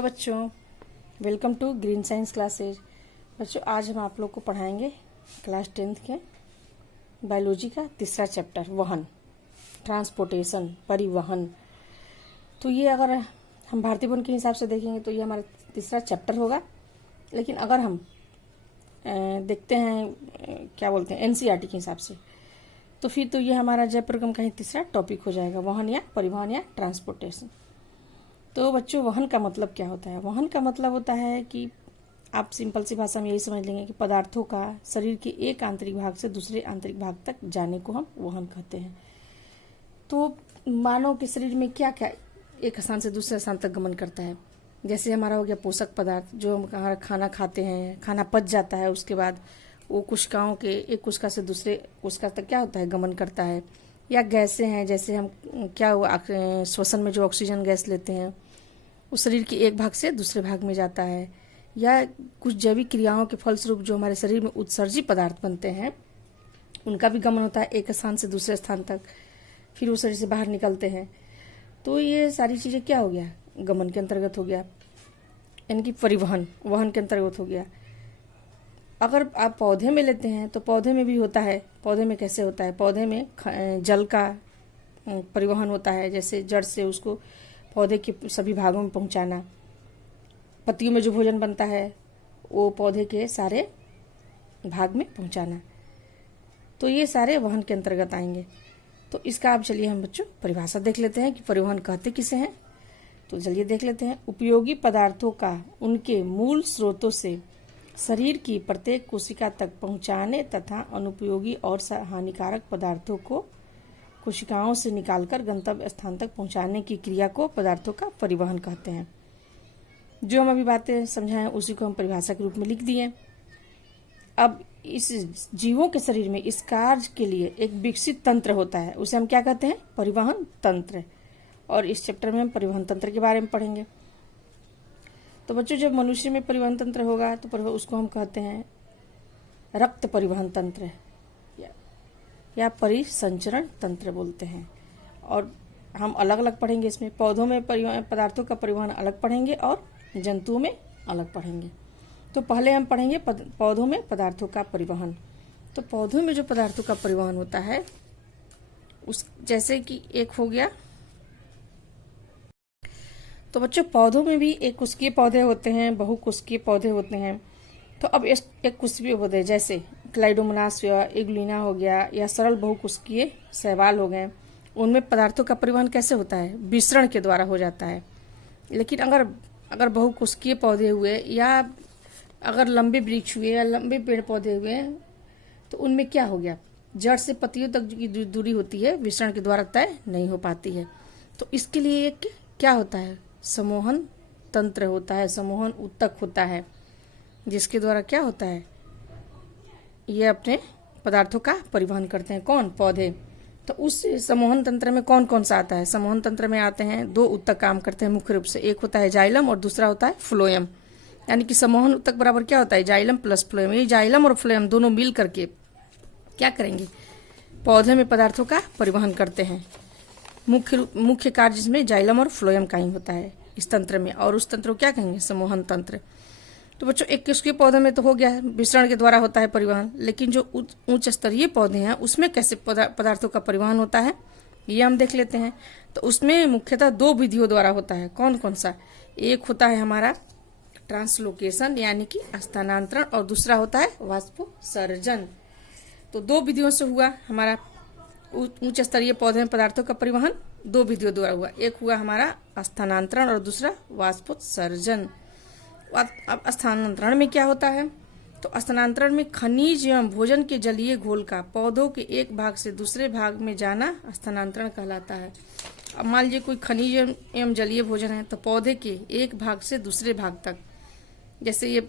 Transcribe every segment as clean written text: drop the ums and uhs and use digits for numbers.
Hello बच्चों, welcome to Green Science Classes. बच्चों, आज हम आप लोग को पढ़ाएंगे क्लास 10th के बायोलॉजी का तीसरा चैप्टर वहन, ट्रांसपोर्टेशन, परिवहन। तो ये अगर हम भारतीय वन के हिसाब से देखेंगे तो ये हमारा तीसरा चैप्टर होगा। लेकिन अगर हम देखते हैं क्या बोलते हैं एनसीईआरटी के हिसाब से, तो फिर तो ये हमारा जयपुर का ही तीसरा टॉपिक हो जाएगा, वहन या परिवहन या ट्रांसपोर्टेशन। तो बच्चों, वहन का मतलब क्या होता है? वहन का मतलब होता है कि आप सिंपल सी भाषा में यही समझ लेंगे कि पदार्थों का शरीर के एक आंतरिक भाग से दूसरे आंतरिक भाग तक जाने को हम वहन कहते हैं। तो मानव के शरीर में क्या क्या एक स्थान से दूसरे स्थान तक गमन करता है। जैसे हमारा हो गया पोषक पदार्थ, जो हम हमारा खाना खाते हैं, खाना पच जाता है, उसके बाद वो कोशिकाओं के एक कोशिका से दूसरे कोशिका तक क्या होता है, गमन करता है। या गैसें हैं, जैसे हम क्या हुआ श्वसन में जो ऑक्सीजन गैस लेते हैं वो शरीर के एक भाग से दूसरे भाग में जाता है। या कुछ जैविक क्रियाओं के फलस्वरूप जो हमारे शरीर में उत्सर्जित पदार्थ बनते हैं उनका भी गमन होता है एक स्थान से दूसरे स्थान तक, फिर वो शरीर से बाहर निकलते हैं। तो ये सारी चीज़ें क्या हो गया, गमन के अंतर्गत हो गया, यानी कि परिवहन, वहन के अंतर्गत हो गया। अगर आप पौधे में लेते हैं तो पौधे में भी होता है। पौधे में कैसे होता है? पौधे में जल का परिवहन होता है, जैसे जड़ से उसको पौधे के सभी भागों में पहुंचाना। पत्तियों में जो भोजन बनता है वो पौधे के सारे भाग में पहुंचाना। तो ये सारे वहन के अंतर्गत आएंगे। तो इसका आप चलिए हम बच्चों परिभाषा देख लेते हैं कि परिवहन कहते किसे हैं। तो चलिए देख लेते हैं। उपयोगी पदार्थों का उनके मूल स्रोतों से शरीर की प्रत्येक कोशिका तक पहुंचाने तथा अनुपयोगी और हानिकारक पदार्थों को कोशिकाओं से निकालकर गंतव्य स्थान तक पहुंचाने की क्रिया को पदार्थों का परिवहन कहते हैं। जो हम अभी बातें समझाएं उसी को हम परिभाषा के रूप में लिख दिए। अब इस जीवों के शरीर में इस कार्य के लिए एक विकसित तंत्र होता है, उसे हम क्या कहते हैं, परिवहन तंत्र। और इस चैप्टर में हम परिवहन तंत्र के बारे में पढ़ेंगे। तो बच्चों, जब मनुष्य में परिवहन तंत्र होगा तो उसको हम कहते हैं रक्त परिवहन तंत्र या परिसंचरण तंत्र बोलते हैं। और हम अलग अलग पढ़ेंगे इसमें। पौधों में पदार्थों का परिवहन अलग पढ़ेंगे और जंतुओं में अलग पढ़ेंगे। तो पहले हम पढ़ेंगे पौधों में पदार्थों का परिवहन। तो पौधों में जो पदार्थों का परिवहन होता है उस जैसे कि एक हो गया, तो बच्चों पौधों में भी एक कुशकीय पौधे होते हैं, बहुकुशकीय पौधे होते हैं। तो अब एक कुशकीय पौधे जैसे क्लाइडोमोनास या इग्लिना हो गया, या सरल बहुकुशकीय शैवाल हो गए, उनमें पदार्थों का परिवहन कैसे होता है, विसरण के द्वारा हो जाता है। लेकिन अगर बहुकुशकीय पौधे हुए या अगर लंबे वृक्ष हुए या लंबे पेड़ पौधे हुए तो उनमें क्या हो गया, जड़ से पत्तियों तक की दूरी होती है विसरण के द्वारा तय नहीं हो पाती है। तो इसके लिए एक क्या होता है, समूहन तंत्र होता है, समूहन ऊतक होता है, जिसके द्वारा क्या होता है, ये अपने पदार्थों का परिवहन करते हैं। कौन? पौधे। तो उस समूहन तंत्र में कौन कौन सा आता है? समूहन तंत्र में आते हैं दो ऊतक काम करते हैं मुख्य रूप से, एक होता है जाइलम और दूसरा होता है फ्लोएम। यानी कि समूहन ऊतक बराबर क्या होता है, जाइलम प्लस फ्लोएम। ये जाइलम और फ्लोएम दोनों मिल करके क्या करेंगे, पौधे में पदार्थों का परिवहन करते हैं। मुख्य कार्य जिसमें जाइलम और फ्लोएम का ही होता है इस तंत्र में, और उस तंत्र को क्या कहेंगे, समूहन तंत्र। तो बच्चों, एक किसके पौधे में तो हो गया विसरण के द्वारा होता है परिवहन, लेकिन जो उच्च स्तरीय पौधे हैं उसमें कैसे पदार्थों का परिवहन होता है ये हम देख लेते हैं। तो उसमें मुख्यतः दो विधियों द्वारा होता है। कौन कौन सा? एक होता है हमारा ट्रांसलोकेशन यानी कि स्थानांतरण, और दूसरा होता है वाष्पोत्सर्जन। तो दो विधियों से हुआ हमारा उच्च स्तरीय पौधे में पदार्थों का परिवहन, दो विधियों द्वारा हुआ। एक हुआ हमारा स्थानांतरण और दूसरा वाष्पोत्सर्जन। अब स्थानांतरण में क्या होता है, तो स्थानांतरण में खनिज एवं भोजन के जलीय घोल का पौधों के एक भाग से दूसरे भाग में जाना स्थानांतरण कहलाता है। अब मान लीजिए कोई खनिज एवं जलीय भोजन है तो पौधे के एक भाग से दूसरे भाग तक, जैसे ये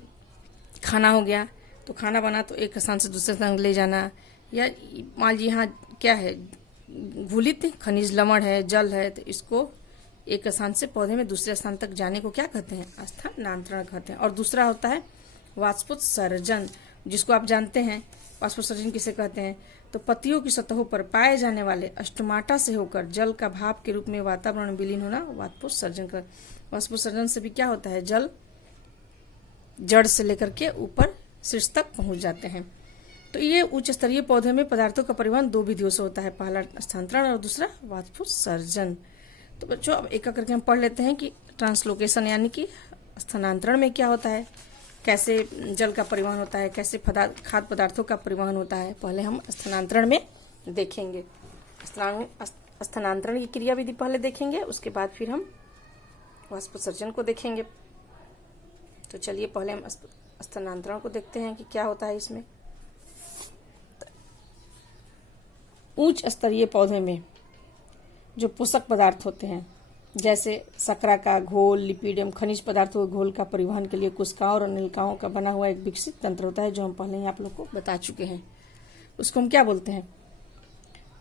खाना हो गया तो खाना बना तो एक स्थान से दूसरे स्थान ले जाना। या मान लीजिए यहाँ क्या है, घुलित खनिज लवण है, जल है, तो इसको एक स्थान से पौधे में दूसरे स्थान तक जाने को क्या कहते हैं, स्थानांतरण कहते हैं। और दूसरा होता है वाष्पोत्सर्जन, जिसको आप जानते हैं वाष्पोत्सर्जन किसे कहते हैं। तो पत्तियों की सतहों पर पाए जाने वाले स्टोमाटा से होकर जल का भाप के रूप में वातावरण में विलीन होना वाष्पोत्सर्जन कर। वाष्पोत्सर्जन से भी क्या होता है, जल जड़ से लेकर के ऊपर शीर्ष तक पहुंच जाते हैं। तो ये उच्च स्तरीय पौधे में पदार्थों का परिवहन दो विधियों से होता है, पहला स्थानांतरण और दूसरा वाष्पोत्सर्जन। तो बच्चों अब एक करके हम पढ़ लेते हैं कि ट्रांसलोकेशन यानी कि स्थानांतरण में क्या होता है, कैसे जल का परिवहन होता है, कैसे खाद्य पदार्थों का परिवहन होता है। पहले हम स्थानांतरण में देखेंगे, स्थानांतरण की क्रिया विधि पहले देखेंगे, उसके बाद फिर हम वाष्पोत्सर्जन को देखेंगे। तो चलिए पहले हम स्थानांतरण को देखते हैं कि क्या होता है इसमें। उच्च स्तरीय पौधे में जो पोषक पदार्थ होते हैं, जैसे शर्करा का घोल, लिपिड एवं खनिज पदार्थों के घोल का परिवहन के लिए कोशिकाओं और नलिकाओं का बना हुआ एक विकसित तंत्र होता है, जो हम पहले ही आप लोग को बता चुके हैं। उसको हम क्या बोलते हैं,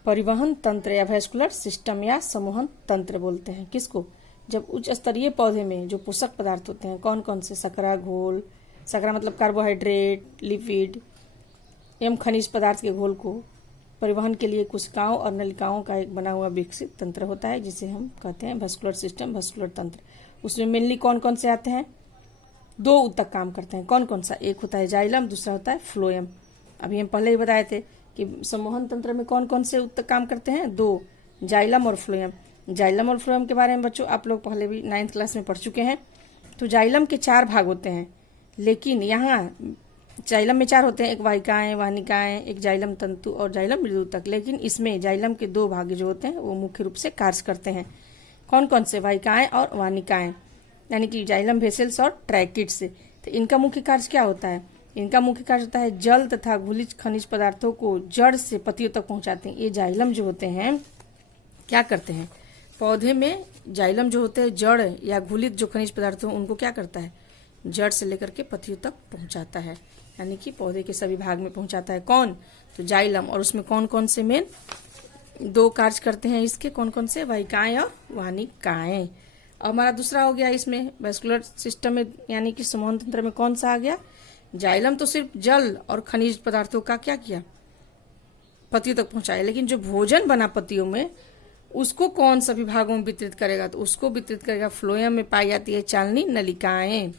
परिवहन तंत्र या वैस्कुलर सिस्टम या समूहन तंत्र बोलते हैं। किसको, जब उच्च स्तरीय पौधे में जो पोषक पदार्थ होते हैं, कौन कौन से, शर्करा घोल, शर्करा मतलब कार्बोहाइड्रेट, लिपिड एवं खनिज पदार्थ के घोल को परिवहन के लिए कोशिकाओं और नलिकाओं का एक बना हुआ विकसित तंत्र होता है, जिसे हम कहते हैं वैस्कुलर सिस्टम, वैस्कुलर तंत्र। उसमें मेनली कौन कौन से आते हैं, दो ऊतक काम करते हैं। कौन कौन सा, एक होता है जाइलम, दूसरा होता है फ्लोएम। अभी हम पहले ही बताए थे कि सम्मोहन तंत्र में कौन कौन से ऊतक काम करते हैं, दो, जाइलम और फ्लोएम। जाइलम और फ्लोएम के बारे में बच्चों आप लोग पहले भी 9th क्लास में पढ़ चुके हैं। तो जाइलम के 4 भाग होते हैं, लेकिन यहाँ जाइलम में 4 होते हैं, एक वाहिकाएं, वाहनिकाएं, एक जाइलम तंतु और जाइलम मृदुतक। लेकिन इसमें जाइलम के 2 भाग जो होते हैं वो मुख्य रूप से कार्य करते हैं। कौन कौन से, वाहिकाएं और वाहनिकाएं, यानी कि जाइलम वेसल्स और ट्रैकिड्स। तो इनका मुख्य कार्य क्या होता है, इनका मुख्य कार्य होता है जल तथा घुलित खनिज पदार्थों को जड़ से पत्तियों तक पहुंचाते हैं। ये जाइलम जो होते हैं क्या करते हैं, पौधे में जाइलम जो होते हैं जड़ या घुलित जो खनिज पदार्थ हो उनको क्या करता है, जड़ से लेकर के पत्तियों तक पहुंचाता है, यानी कि पौधे के सभी भाग में पहुंचाता है। कौन, तो जाइलम। और उसमें कौन कौन से मेन 2 कार्य करते हैं इसके, कौन कौन से, वाहिकाएं और वाहनिकाएं। और हमारा दूसरा हो गया इसमें वैस्कुलर सिस्टम में, यानी कि समूहन तंत्र में कौन सा आ गया, जाइलम तो सिर्फ जल और खनिज पदार्थों का क्या किया, पत्तियों तक पहुंचाया। लेकिन जो भोजन बना पत्तियों में उसको कौन सभी भागों में वितरित करेगा, तो उसको वितरित करेगा फ्लोएम में पाई जाती है चालनी नलिकाएं।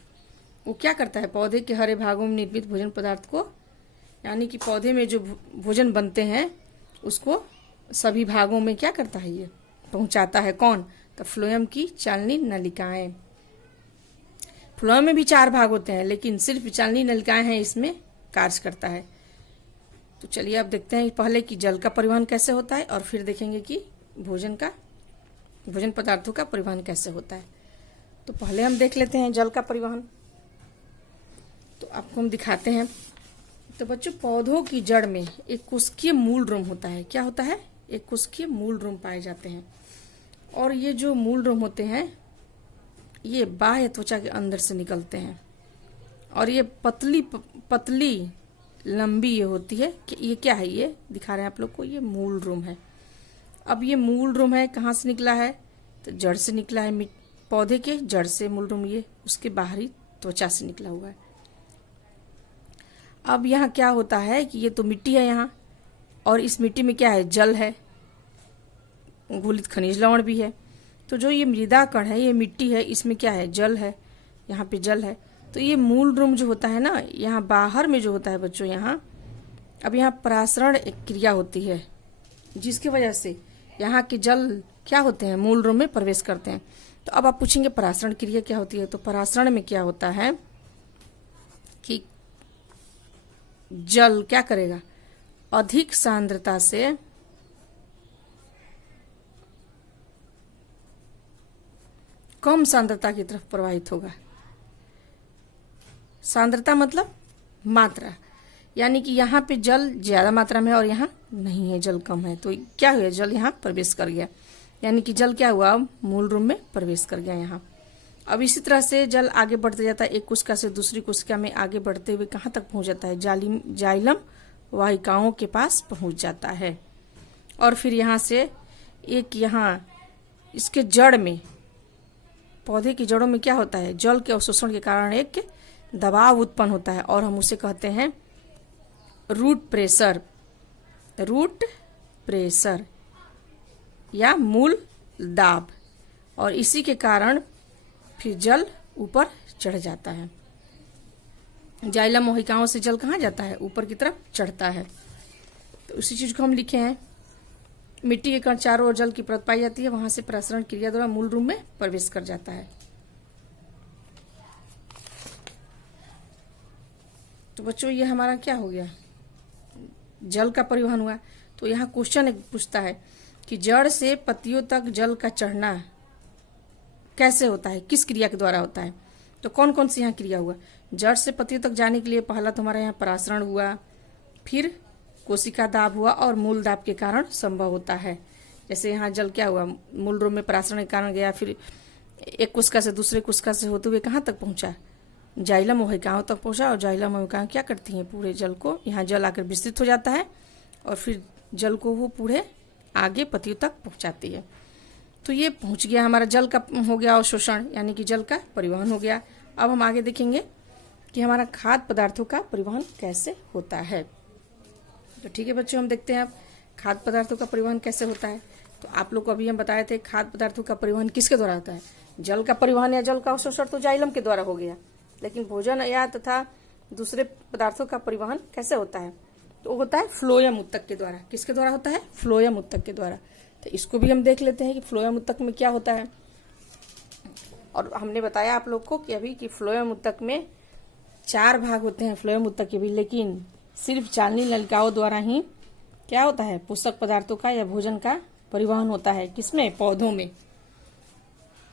वो क्या करता है, पौधे के हरे भागों में निर्मित भोजन पदार्थ को, यानी कि पौधे में जो भोजन बनते हैं उसको सभी भागों में क्या करता है, ये पहुंचाता है। कौन, तो फ्लोएम की चालनी नलिकाएं। फ्लोएम में भी 4 भाग होते हैं, लेकिन सिर्फ चालनी नलिकाएं हैं इसमें कार्य करता है। तो चलिए अब देखते हैं पहले कि जल का परिवहन कैसे होता है, और फिर देखेंगे कि भोजन पदार्थों का परिवहन कैसे होता है। तो पहले हम देख लेते हैं जल का परिवहन। तो आपको हम दिखाते हैं। तो बच्चों, पौधों की जड़ में एक कोशिकीय मूल ड्रूम होता है। क्या होता है, एक कोशिकीय मूल ड्रूम पाए जाते हैं। और ये जो मूल ड्रूम होते हैं ये बाह्य त्वचा के अंदर से निकलते हैं, और ये पतली लंबी ये होती है। कि ये क्या है, ये दिखा रहे हैं आप लोग को, ये मूल ड्रूम है। अब ये मूल ड्रूम है, कहाँ से निकला है, तो जड़ से निकला है, पौधे के जड़ से मूल ड्रूम, ये उसके बाहरी त्वचा से निकला हुआ है। अब यहाँ क्या होता है कि ये तो मिट्टी है यहाँ, और इस मिट्टी में क्या है, जल है, घुलित खनिज लवण भी है। तो जो ये मृदा कण है, ये मिट्टी है, इसमें क्या है, जल है, यहाँ पे जल है। तो ये मूल ड्रूम जो होता है ना, यहाँ बाहर में जो होता है बच्चों, यहाँ अब यहाँ परासरण एक क्रिया होती है, जिसकी वजह से यहाँ के जल क्या होते हैं, मूल ड्रूम में प्रवेश करते हैं। तो अब आप पूछेंगे परासरण क्रिया क्या होती है। तो परासरण में क्या होता है कि जल क्या करेगा, अधिक सांद्रता से कम सांद्रता की तरफ प्रवाहित होगा। सांद्रता मतलब मात्रा, यानी कि यहाँ पे जल ज्यादा मात्रा में है और यहाँ नहीं है, जल कम है। तो क्या हुआ, जल यहाँ प्रवेश कर गया, यानी कि जल क्या हुआ, मूल ड्रूम में प्रवेश कर गया यहाँ। अब इसी तरह से जल आगे बढ़ते जाता है, एक कोशिका से दूसरी कोशिका में आगे बढ़ते हुए कहाँ तक पहुंच जाता है, जाइलम वाहिकाओं के पास पहुंच जाता है। और फिर यहाँ से एक यहाँ इसके जड़ में, पौधे की जड़ों में क्या होता है, जल के अवशोषण के कारण एक दबाव उत्पन्न होता है, और हम उसे कहते हैं रूट प्रेशर या मूल दाब। और इसी के कारण फिर जल ऊपर चढ़ जाता है। जाइलम वाहिकाओं से जल कहाँ जाता है? ऊपर की तरफ चढ़ता है। तो उसी चीज को हम लिखे हैं। मिट्टी के कण चारों ओर जल की परत पाई जाती है, वहां से प्रसरण क्रिया द्वारा मूल रूप में प्रवेश कर जाता है। तो बच्चों ये हमारा क्या हो गया? जल का परिवहन हुआ। तो यहाँ क्वेश्चन एक पूछता है कि जड़ से पत्तियों तक जल का चढ़ना कैसे होता है, किस क्रिया के द्वारा होता है? तो कौन कौन सी यहाँ क्रिया हुआ? जड़ से पत्तियों तक जाने के लिए पहला तो हमारे यहाँ परासरण हुआ, फिर कोशिका दाब हुआ और मूल दाब के कारण संभव होता है। जैसे यहाँ जल क्या हुआ? मूल रूप में परासरण के कारण गया, फिर एक कोशिका से दूसरे कोशिका से होते हुए कहाँ तक पहुंचा? जाइलम वाहिकाओं तक पहुंचा। और जाइलम वाहिकाएं क्या करती हैं? पूरे जल को, यहाँ जल आकर विस्तृत हो जाता है और फिर जल को वो पूरे आगे पत्तियों तक पहुंचाती है। तो ये पहुंच गया हमारा जल का हो गया अवशोषण, यानी कि जल का परिवहन हो गया। अब हम आगे देखेंगे कि हमारा खाद्य पदार्थों का परिवहन कैसे होता है। तो ठीक है बच्चों, हम देखते हैं अब खाद्य पदार्थों का परिवहन कैसे होता है। तो आप लोग को अभी हम बताए थे खाद्य पदार्थों का परिवहन किसके द्वारा होता है? जल का परिवहन या जल का अवशोषण तो जाइलम के द्वारा हो गया, लेकिन भोजन या तथा दूसरे पदार्थों का परिवहन कैसे होता है? तो होता है फ्लोएम उत्तक के द्वारा। किसके द्वारा होता है? फ्लोएम उत्तक के द्वारा। तो इसको भी हम देख लेते हैं कि फ्लोएम उत्तक में क्या होता है। और हमने बताया आप लोग को कि अभी कि फ्लोएम उत्तक में 4 भाग होते हैं फ्लोएम उत्तक के भी, लेकिन सिर्फ चालनी नलिकाओं द्वारा ही क्या होता है? पोषक पदार्थों का या भोजन का परिवहन होता है। किसमें? पौधों में।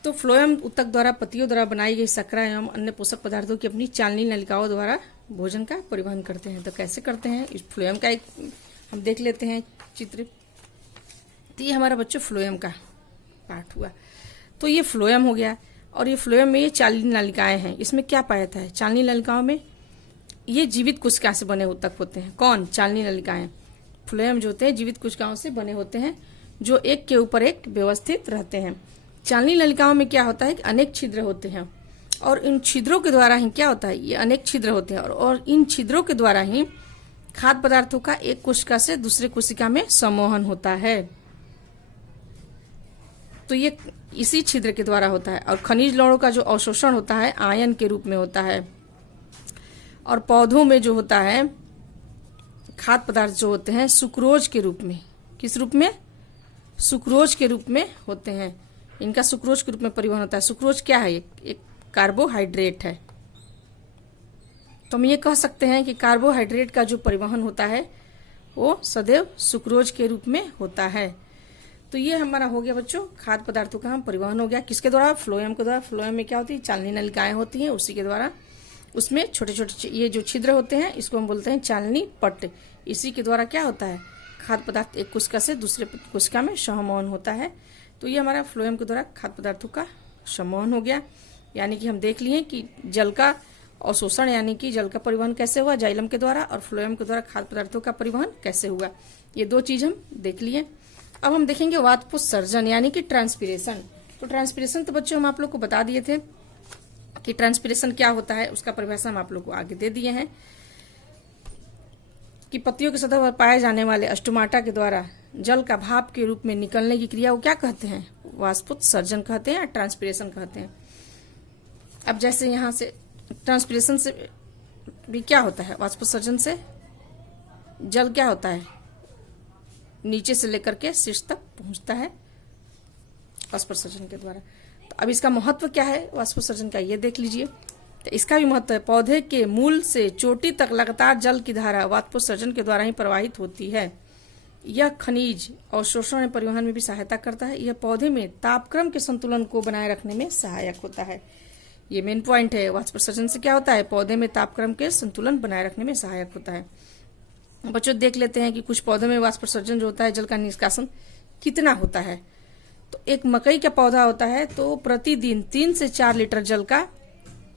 तो फ्लोएम उत्तक द्वारा पत्तियों द्वारा बनाई गई शर्करा एवं अन्य पोषक पदार्थों की अपनी चालनी नलिकाओं द्वारा भोजन का परिवहन करते हैं। तो कैसे करते हैं? इस फ्लोएम का एक हम देख लेते हैं चित्र। तो ये हमारा बच्चों फ्लोएम का पार्ट हुआ। तो ये फ्लोएम हो गया। और ये फ्लोएम में ये चालनी नलिकाएं हैं। इसमें क्या पाया जाता है? चालनी नलिकाओं में ये जीवित कोशिका से बने उत्तक होते हैं। कौन? चालनी नलिकाएं। फ्लोएम जो होते हैं जीवित कोशिकाओं से बने होते हैं, जो एक के ऊपर एक व्यवस्थित रहते हैं। चालनी नलिकाओं में क्या होता है कि अनेक छिद्र होते हैं, और इन छिद्रों के द्वारा ही क्या होता है? ये अनेक छिद्र होते हैं, और इन छिद्रों के द्वारा ही खाद्य पदार्थों का एक कोशिका से दूसरे कोशिका में सम्मोहन होता है। तो ये इसी छिद्र के द्वारा होता है। और खनिज लवणों का जो अवशोषण होता है आयन के रूप में होता है। और पौधों में जो होता है खाद्य पदार्थ जो होते हैं सुक्रोज के रूप में। किस रूप में? सुक्रोज के रूप में होते हैं। इनका सुक्रोज के रूप में परिवहन होता है। सुक्रोज क्या है? एक कार्बोहाइड्रेट है। तो हम ये कह सकते हैं कि कार्बोहाइड्रेट का जो परिवहन होता है वो सदैव सुक्रोज के रूप में होता है। तो ये हमारा हो गया बच्चों खाद्य पदार्थों का हम परिवहन हो गया। किसके द्वारा? फ्लोएम के द्वारा। फ्लोएम में क्या होती है? चालनी नलिकाएं होती हैं, उसी के द्वारा। उसमें छोटे छोटे ये जो छिद्र होते हैं इसको हम बोलते हैं चालनी पट्ट। इसी के द्वारा क्या होता है? खाद्य पदार्थ एक कोशिका से दूसरे कोशिका में सम्मोहन होता है। तो ये हमारा फ्लोएम के द्वारा खाद्य पदार्थों का सम्मोहन हो गया। यानी कि हम देख लिए कि जल का अवशोषण यानी कि जल का परिवहन कैसे हुआ? जाइलम के द्वारा। और फ्लोएम के द्वारा खाद्य पदार्थों का परिवहन कैसे हुआ? ये 2 चीज हम देख लिए। अब हम देखेंगे वाष्पोत्सर्जन यानी कि ट्रांसपीरेशन। तो ट्रांसपीरेशन तो बच्चों हम आप लोग को बता दिए थे कि ट्रांसपीरेशन क्या होता है, उसका परिभाषा हम आप लोग को आगे दे दिए हैं कि पत्तियों की सतह पर पाए जाने वाले स्टोमाटा के द्वारा जल का भाप के रूप में निकलने की क्रिया को क्या कहते हैं? वाष्पोत्सर्जन कहते हैं या ट्रांसपीरेशन कहते हैं। अब जैसे यहाँ से ट्रांसपीरेशन से भी क्या होता है? वाष्पोत्सर्जन से जल क्या होता है? नीचे से लेकर के शीर्ष तक पहुंचता है वाष्पोत्सर्जन के द्वारा। तो अब इसका महत्व क्या है वाष्पोत्सर्जन का, ये देख लीजिए। तो इसका भी महत्व है। पौधे के मूल से चोटी तक लगातार जल की धारा वाष्पोत्सर्जन के द्वारा ही प्रवाहित होती है। यह खनिज अवशोषण और परिवहन में भी सहायता करता है। यह पौधे में तापक्रम के संतुलन को बनाए रखने में सहायक होता है। ये मेन पॉइंट है। वाष्पोत्सर्जन से क्या होता है? पौधे में तापक्रम के संतुलन बनाए रखने में सहायक होता है। बच्चों देख लेते हैं कि कुछ पौधों में वाष्पोत्सर्जन जो होता है जल का निष्कासन कितना होता है। तो एक मकई का पौधा होता है तो प्रतिदिन 3 से 4 लीटर जल का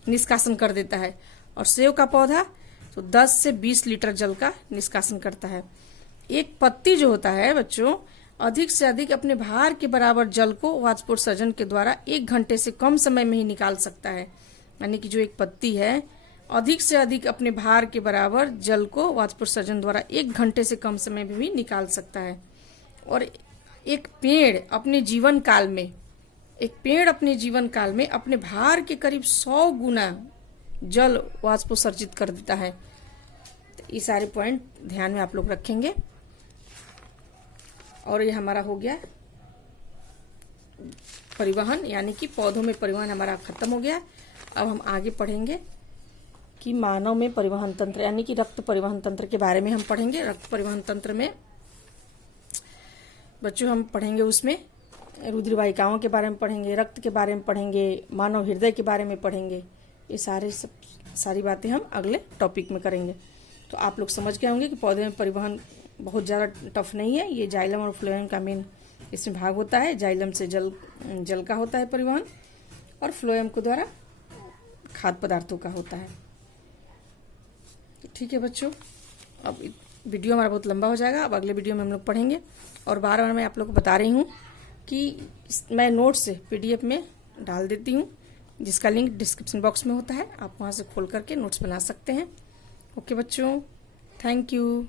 निष्कासन कर देता है, और सेव का पौधा तो 10 से 20 लीटर जल का निष्कासन करता है। एक पत्ती जो होता है बच्चों अधिक से अधिक अपने भार के बराबर जल को वाष्पोत्सर्जन के द्वारा 1 घंटे से कम समय में ही निकाल सकता है। यानी कि जो एक पत्ती है अधिक से अधिक अपने भार के बराबर जल को वाष्पोत्सर्जन द्वारा 1 घंटे से कम समय में भी निकाल सकता है। और एक पेड़ अपने जीवन काल में एक पेड़ अपने जीवन काल में अपने भार के करीब 100 गुना जल वाष्पोत्सर्जित कर देता है। तो ये सारे पॉइंट ध्यान में आप लोग रखेंगे। और ये हमारा हो गया परिवहन, यानी कि पौधों में परिवहन हमारा खत्म हो गया। अब हम आगे पढ़ेंगे कि मानव में परिवहन तंत्र, यानी कि रक्त परिवहन तंत्र के बारे में हम पढ़ेंगे। रक्त परिवहन तंत्र में बच्चों हम पढ़ेंगे, उसमें रुधिर वाहिकाओं के बारे में पढ़ेंगे, रक्त के बारे में पढ़ेंगे, मानव हृदय के बारे में पढ़ेंगे। ये सारी बातें हम अगले टॉपिक में करेंगे। तो आप लोग समझ गए होंगे कि पौधे में परिवहन बहुत ज़्यादा टफ नहीं है। ये जाइलम और फ्लोएम का मेन इसमें भाग होता है। जाइलम से जल का होता है परिवहन, और फ्लोएम के द्वारा खाद्य पदार्थों का होता है। ठीक है बच्चों, अब वीडियो हमारा बहुत लंबा हो जाएगा। अब अगले वीडियो में हम लोग पढ़ेंगे। और बार बार मैं आप लोग को बता रही हूँ कि मैं नोट्स PDF में डाल देती हूँ, जिसका लिंक डिस्क्रिप्शन बॉक्स में होता है। आप वहाँ से खोल करके नोट्स बना सकते हैं। ओके बच्चों, थैंक यू।